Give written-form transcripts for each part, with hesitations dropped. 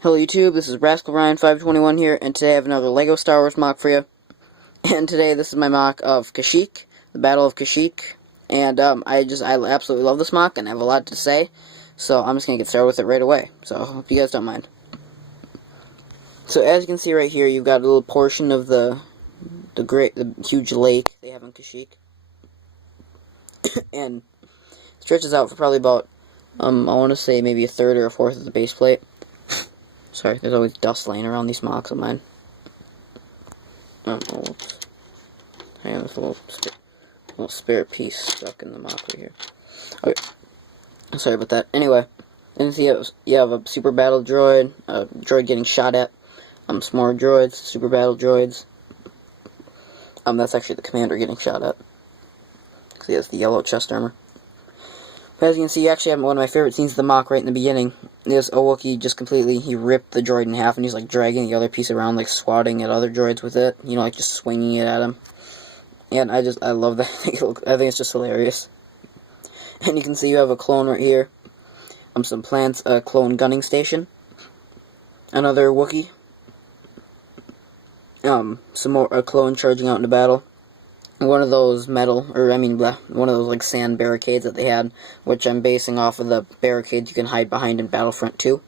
Hello YouTube, this is Rascal Ryan 521 here, and today I have another LEGO Star Wars MOC for you. And today this is my MOC of Kashyyyk, the Battle of Kashyyyk. And I absolutely love this MOC, and I have a lot to say, so I'm just going to get started with it right away. So I hope you guys don't mind. So as you can see right here, you've got a little portion of the huge lake they have in Kashyyyk. And stretches out for probably about, I want to say maybe a third or a fourth of the base plate. Sorry, there's always dust laying around these MOCs of mine. Oh, whoops. Hang on, there's a little spare piece stuck in the MOC right here. Okay, sorry about that. Anyway, and you have a super battle droid, a droid getting shot at, some more droids, super battle droids. That's actually the commander getting shot at, because he has the yellow chest armor. But as you can see, you actually have one of my favorite scenes of the MOC right in the beginning. This Wookiee just he ripped the droid in half, and he's like dragging the other piece around, like swatting at other droids with it. You know, like just swinging it at him. And I love that. I think it's just hilarious. And you can see you have a clone right here. Some plants, a clone gunning station. Another Wookiee. A clone charging out into battle. One of those one of those like sand barricades that they had, which I'm basing off of the barricades you can hide behind in Battlefront 2.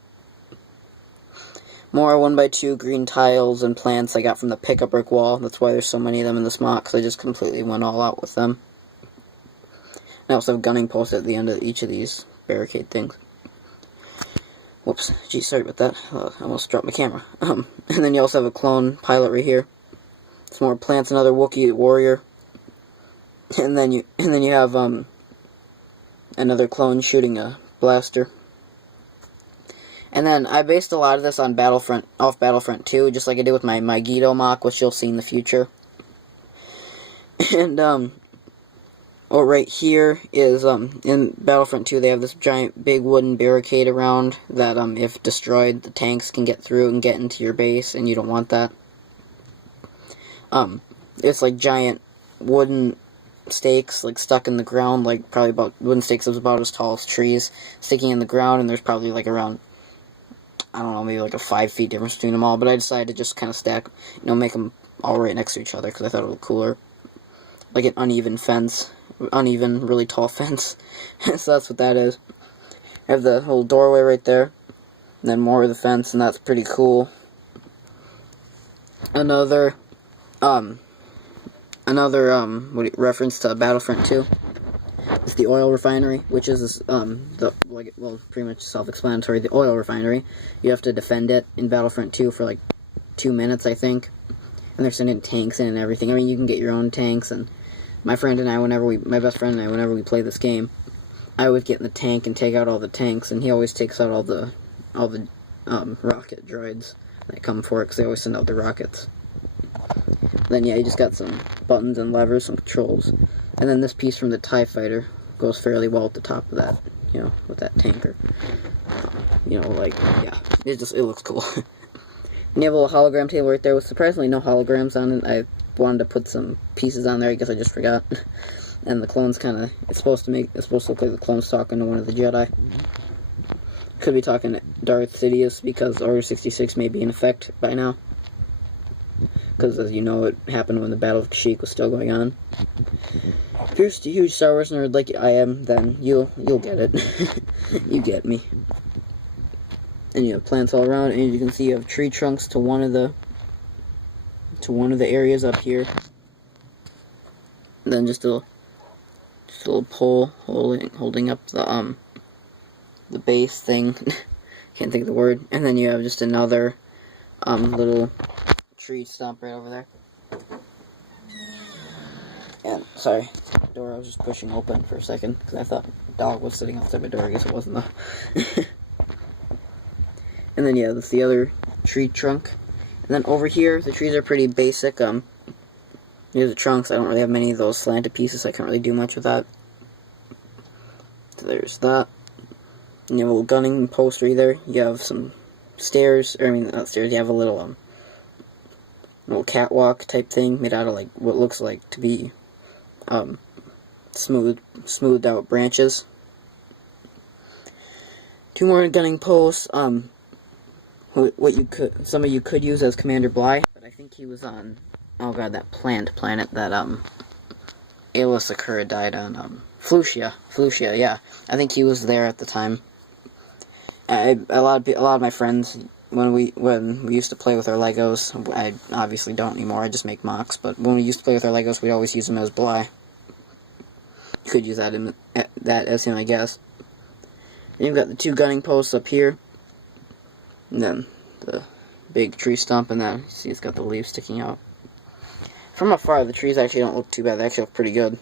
More 1x2 green tiles and plants I got from the pickup brick wall. That's why there's so many of them in this MOC, because I just completely went all out with them. And I also have gunning posts at the end of each of these barricade things. Whoops, geez, sorry about that. I almost dropped my camera. And then you also have a clone pilot right here. Some more plants, another Wookiee warrior. And then you have another clone shooting a blaster. And then I based a lot of this on off Battlefront 2, just like I did with my Guido MOC, which you'll see in the future. And right here is in Battlefront 2 they have this giant big wooden barricade around that if destroyed, the tanks can get through and get into your base, and you don't want that. It's like giant wooden stakes like stuck in the ground, like probably about wooden stakes that was about as tall as trees sticking in the ground, and there's probably like around, I don't know, maybe like a 5 feet difference between them all, but I decided to just kind of stack, make them all right next to each other because I thought it looked cooler, like an uneven, really tall fence. So that's what that is. I have the whole doorway right there, and then more of the fence, and that's pretty cool. Another reference to Battlefront 2 is the oil refinery, which is pretty much self-explanatory. The oil refinery, you have to defend it in Battlefront 2 for like 2 minutes, I think, and they're sending tanks in and everything. I mean, you can get your own tanks, and my best friend and I, whenever we play this game, I always get in the tank and take out all the tanks, and he always takes out all the rocket droids that come for it, because they always send out the rockets. Then yeah, you just got some buttons and levers, some controls, and then this piece from the TIE Fighter goes fairly well at the top of that, with that tanker. It looks cool. And you have a little hologram table right there with surprisingly no holograms on it. I wanted to put some pieces on there, I guess I just forgot. And the clone's it's supposed to look like the clone's talking to one of the Jedi. Could be talking to Darth Sidious, because Order 66 may be in effect by now. Because, as you know, it happened when the Battle of Kashyyyk was still going on. If you're just a huge Star Wars nerd like I am, then you'll get it. You get me. And you have plants all around, and you can see you have tree trunks to one of the areas up here. And then just a little pole holding up the base thing. Can't think of the word. And then you have just another little tree stump right over there. And sorry, the door I was just pushing open for a second because I thought the dog was sitting outside my door. I guess it wasn't though. And then yeah, that's the other tree trunk. And then over here, the trees are pretty basic. Here's the trunks. I don't really have many of those slanted pieces, so I can't really do much with that. So there's that. And you have a little gunning post right there. You have some stairs, not stairs, you have a little catwalk type thing made out of like what looks like to be smoothed out branches. 2 more gunning posts. some of you could use as Commander Bly, but I think he was on, oh god, that plant planet that Ayla Sakura died on, Flucia, yeah. I think he was there at the time. A lot of my friends, when we used to play with our Legos, I obviously don't anymore, I just make MOCs, but when we used to play with our Legos, we'd always use him as Bly. You could use that as him, I guess. And you've got the 2 gunning posts up here, and then the big tree stump, and then, see, it's got the leaves sticking out. From afar, the trees actually don't look too bad, they actually look pretty good.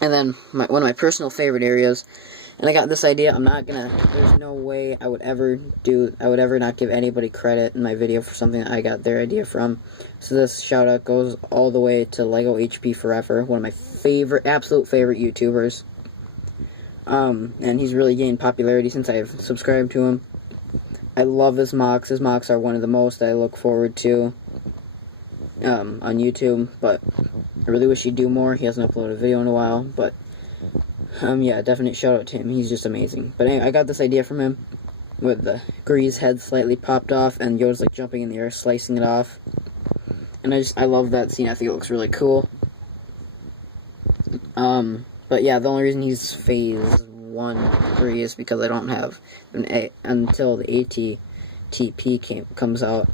And then, one of my personal favorite areas, and I got this idea, there's no way I would ever not give anybody credit in my video for something that I got their idea from. So this shout out goes all the way to Lego HP Forever, one of my absolute favorite YouTubers. And he's really gained popularity since I've subscribed to him. I love his MOCs. His MOCs are one of the most I look forward to on YouTube, but I really wish he'd do more. He hasn't uploaded a video in a while, but yeah, definite shout out to him. He's just amazing. But anyway, I got this idea from him with the Grease head slightly popped off and Yoda's like jumping in the air, slicing it off. And I love that scene. I think it looks really cool. But yeah, the only reason he's phase 1-3 is because I don't have until the ATTP comes out.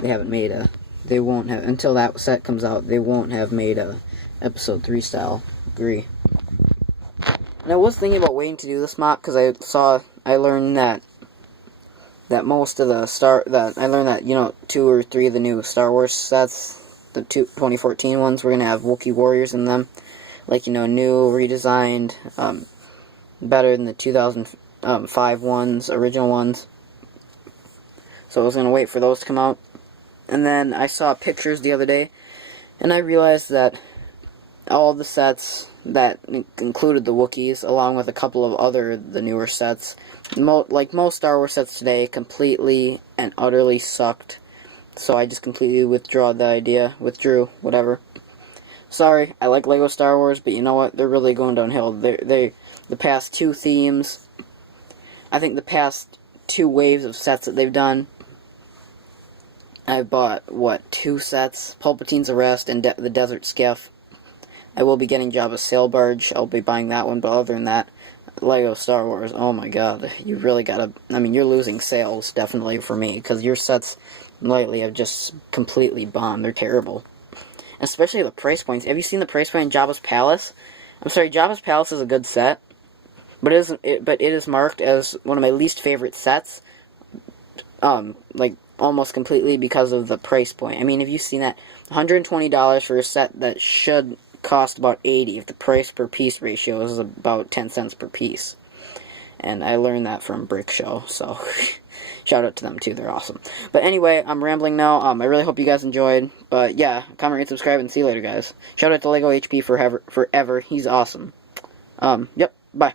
They won't have until that set comes out. They won't have made a episode 3 style Gree. And I was thinking about waiting to do this MOC because I learned that most of the 2 or 3 of the new Star Wars sets, the 2014 ones, we're gonna have Wookiee warriors in them, like, new, redesigned, better than the 2005 ones, original ones. So I was gonna wait for those to come out, and then I saw pictures the other day, and I realized that all the sets that included the Wookiees, along with a couple of the newer sets, like most Star Wars sets today, completely and utterly sucked. So I just completely withdrew, whatever. Sorry, I like Lego Star Wars, but you know what? They're really going downhill. The past 2 themes, I think the past 2 waves of sets that they've done, I bought, 2 sets? Palpatine's Arrest and the Desert Skiff. I will be getting Jabba's Sail Barge. I'll be buying that one, but other than that, Lego Star Wars, oh my god, you really gotta, you're losing sales, definitely, for me, because your sets lately have just completely bombed. They're terrible. Especially the price points. Have you seen the price point in Jabba's Palace? I'm sorry, Jabba's Palace is a good set, but it is marked as one of my least favorite sets, like, almost completely because of the price point. Have you seen that? $120 for a set that should cost about $80 if the price per piece ratio is about 10 cents per piece. And I learned that from Brick Show, so shout out to them too, they're awesome. But anyway, I'm rambling now. I really hope you guys enjoyed. But yeah, comment, rate, subscribe, and see you later, guys. Shout out to Lego HP forever. He's awesome. Yep, bye.